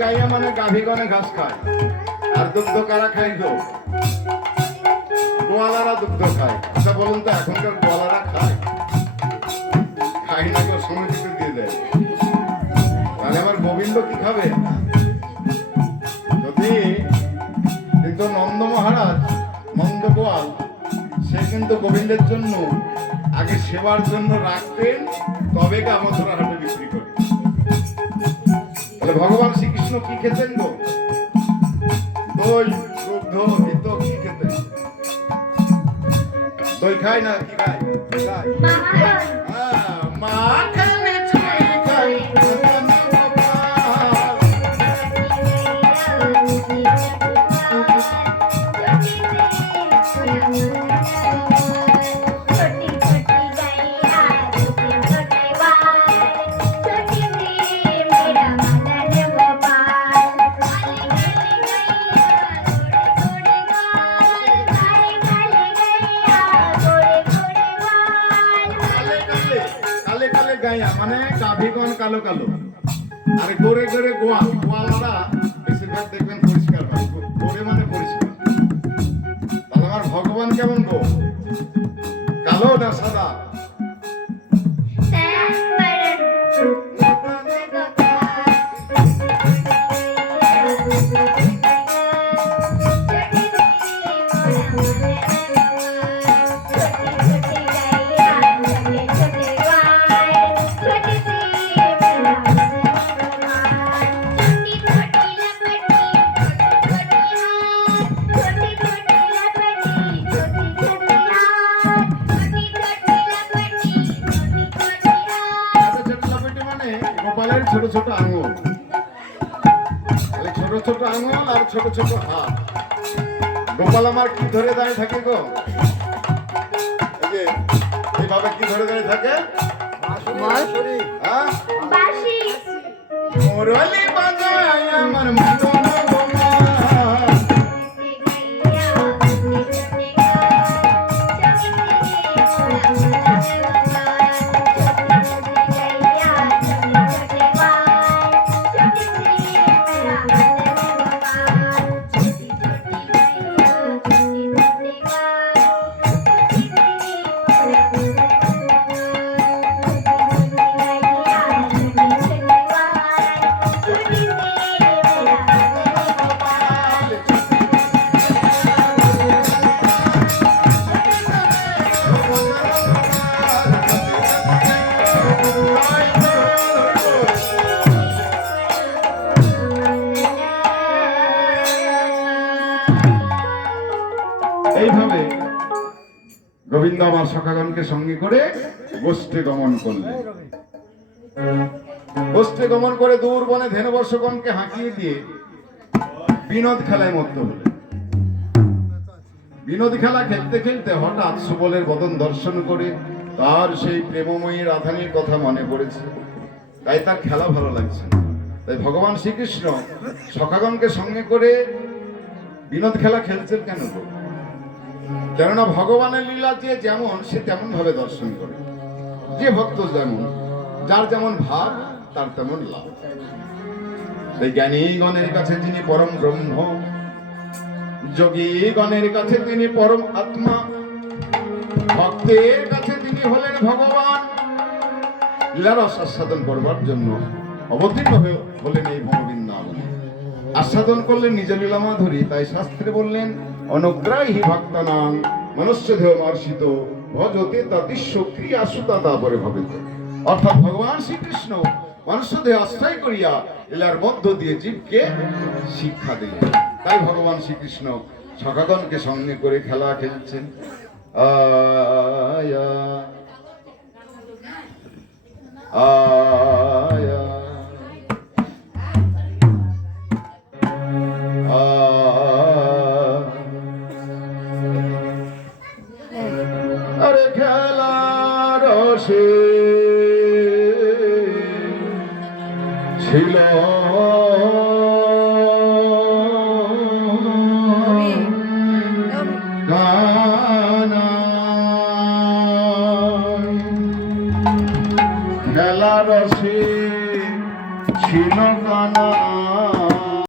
গাইয়া মানে গাভীগণে ঘাস খায়। আর দুগ্ধ কারা খাই গো? গোয়ালারা দুগ্ধ খায়। আচ্ছা বলুন তো, এখনকার গোয়ালারা খায়? খাই না গো সমিতিতে দিয়ে দেয়। তাহলে আমার গোবিন্দ কি খাবে? যদি কিন্তু নন্দ মহারাজ, নন্দ গোয়াল, সে কিন্তু গোবিন্দের জন্য আগে সেবার জন্য রাখতেন তবে গামছড়া হাটে বিক্রি ভগবান শ্রীকৃষ্ণ কি খেতেন গো? দই দুগ্ধ ঘিত কি খেতেন? দই খায় না কি খায়? খায়। কালো। আরে গোরে গোরে গোয়া গোয়ালরা বেশিরভাগ দেখবেন পরিষ্কার গোরে মানে পরিষ্কার। তাহলে আমার ভগবান কেমন গো? কালো না সাদা? ছোট ছোট আঙুল আর ছোট ছোট হাত। গোপাল আমার কি ধরে দাঁড়িয়ে থাকে গো? এইভাবে কি ধরে দাঁড়িয়ে থাকে? হ্যাঁ? মুরলি বাজায় আমার মদন এইভাবে গোবিন্দ আমার সখাগণকে সঙ্গে করে গোষ্ঠে গমন করলেন। গোষ্ঠে গমন করে দূর বনে ধেনবর্ষগণকে হাঁকিয়ে দিয়ে বিনোদ খেলায় মত্ত হলেন। বিনোদ খেলা খেলতে খেলতে হঠাৎ সুবলের বদন দর্শন করে তার সেই প্রেমময়ী রাধানীর কথা মনে পড়েছে। তাই তার খেলা ভালো লাগছে তাই ভগবান শ্রীকৃষ্ণ সখাগণকে সঙ্গে করে বিনোদ খেলা খেলছেন কেন গো? কেননা ভগবানের লীলা যে যেমন, সে তেমন ভাবে দর্শন করে। যে ভক্ত যেমন, যার যেমন ভাব, তার তেমন লাভ। এই জ্ঞানীগণের কাছে যিনি পরম ব্রহ্ম, যোগীগণের কাছে তিনি পরম আত্মা, ভক্তের কাছে তিনি হলেন ভগবান। লীলার আস্বাদন করবার জন্য অবতীর্ণ হয়ে হলেন এই ভববৃন্দাবনে আস্বাদন করলেন নিজ লীলা মাধুরী তাই শাস্ত্রে বললেন অনুগ্রাহী মনুষ্য দেহ মার্ষিত ভজতে তাদিশ্য ক্রিয়া সুতা তারপরে ভাবিত। অর্থাৎ ভগবান শ্রীকৃষ্ণ মনুষ্য দেহ আশ্রয় করিয়া এলার মধ্য দিয়ে জীবকে শিক্ষা দিলেন। তাই ভগবান শ্রীকৃষ্ণ সখাগণকে সঙ্গে করে খেলা খেলছেন। আয়া আয়া আরে খেলার রসে ছিল। গানা। খেলা রসে ছিল কানা